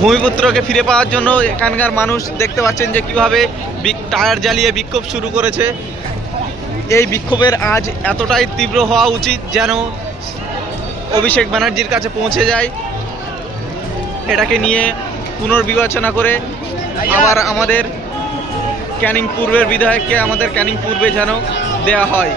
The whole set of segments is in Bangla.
ভূমিপুত্রকে ফিরে পাওয়ার জন্য এখানকার মানুষ দেখতে পাচ্ছেন যে কীভাবে টায়ার জ্বালিয়ে বিক্ষোভ শুরু করেছে। এই বিক্ষোভের আজ এতটাই তীব্র হওয়া উচিত যেন অভিষেক ব্যানার্জির কাছে পৌঁছে যায়, এটাকে নিয়ে পুনর্বিবেচনা করে আবার আমাদের ক্যানিং পূর্বের বিধায়ককে আমাদের ক্যানিং পূর্বে যেন দেয়া হয়।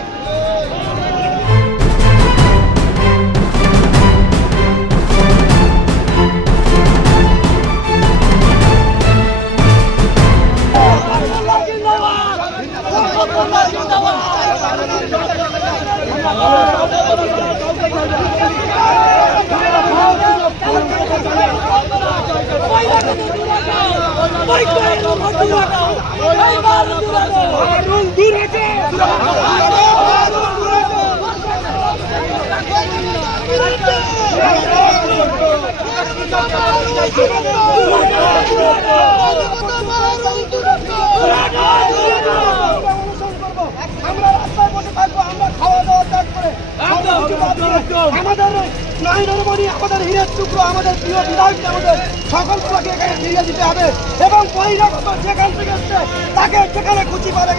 আমাদের হীরের টুকরো, আমাদের প্রিয় বিধায়ককে আমাদের সকলকে এখানে ফিরিয়ে দিতে হবে এবং বহিরাগত যেখান থেকে এসছে তাকে সেখানে খুঁজি পারে।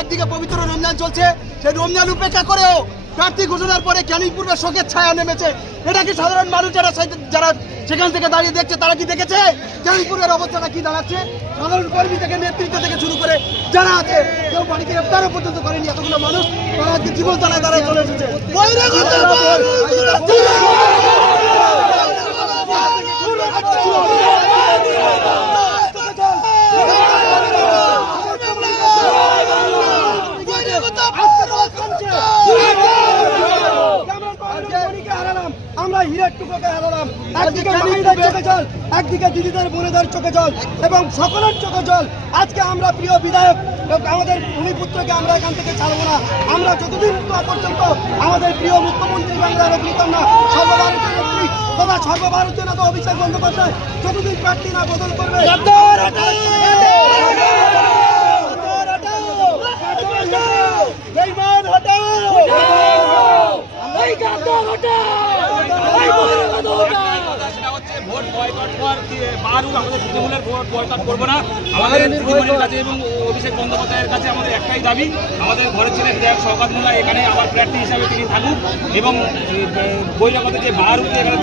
একদিকে পবিত্র রমজান চলছে, সেই রমজান উপেক্ষা করেও প্রার্থী ঘোষণার পরে ক্যানিং পূর্বে শোকের ছায়া নেমেছে। এটা কি সাধারণ মানুষ যারা সেখান থেকে দাঁড়িয়ে দেখছে তারা কি দেখেছে ক্যানিং পূর্বের অবস্থাটা কি দাঁড়াচ্ছে? সাধারণ কর্মী থেকে নেতৃত্ব থেকে শুরু করে যারা আছে কেউ বাড়িতে ইফতারও পর্যন্ত করেনি। এতগুলো মানুষ তারা আজকে জীবন তালায় দাঁড়ায় চলে এসেছে। আমরা হীরের টুকরোকে হারালাম, একদিকে মায়েদের চোখে জল, একদিকে দিদিদের বোনেদের চোখে জল এবং সকলের চোখে জল। আজকে আমরা প্রিয় বিধায়ক আমাদের ভূমিপুত্রকে আমরা এখান থেকে ছাড়বো না। আমরা যতদিন পর্যন্ত আমাদের প্রিয় মুখ্যমন্ত্রী বাংলার অগ্নিকন্যা সর্বভারতীয় নেত্রী তথা সর্বভারতীয় নেতা অভিষেক বন্দ্যোপাধ্যায় যতদিন প্রার্থী না বদল করবে ভোট বয়কট আমাদের তৃণমূলের ভোট বয়কট করবো না। আমাদের তৃণমূলের কাছে এবং অভিষেক বন্দ্যোপাধ্যায়ের কাছে আমাদের একটাই দাবি, আমাদের ঘরের ছেলে বিধায়ক শওকত মোল্লা এখানে আবার প্রার্থী হিসাবে তিনি থাকুক এবং বহিরাগত যে বাহারুদ এখানে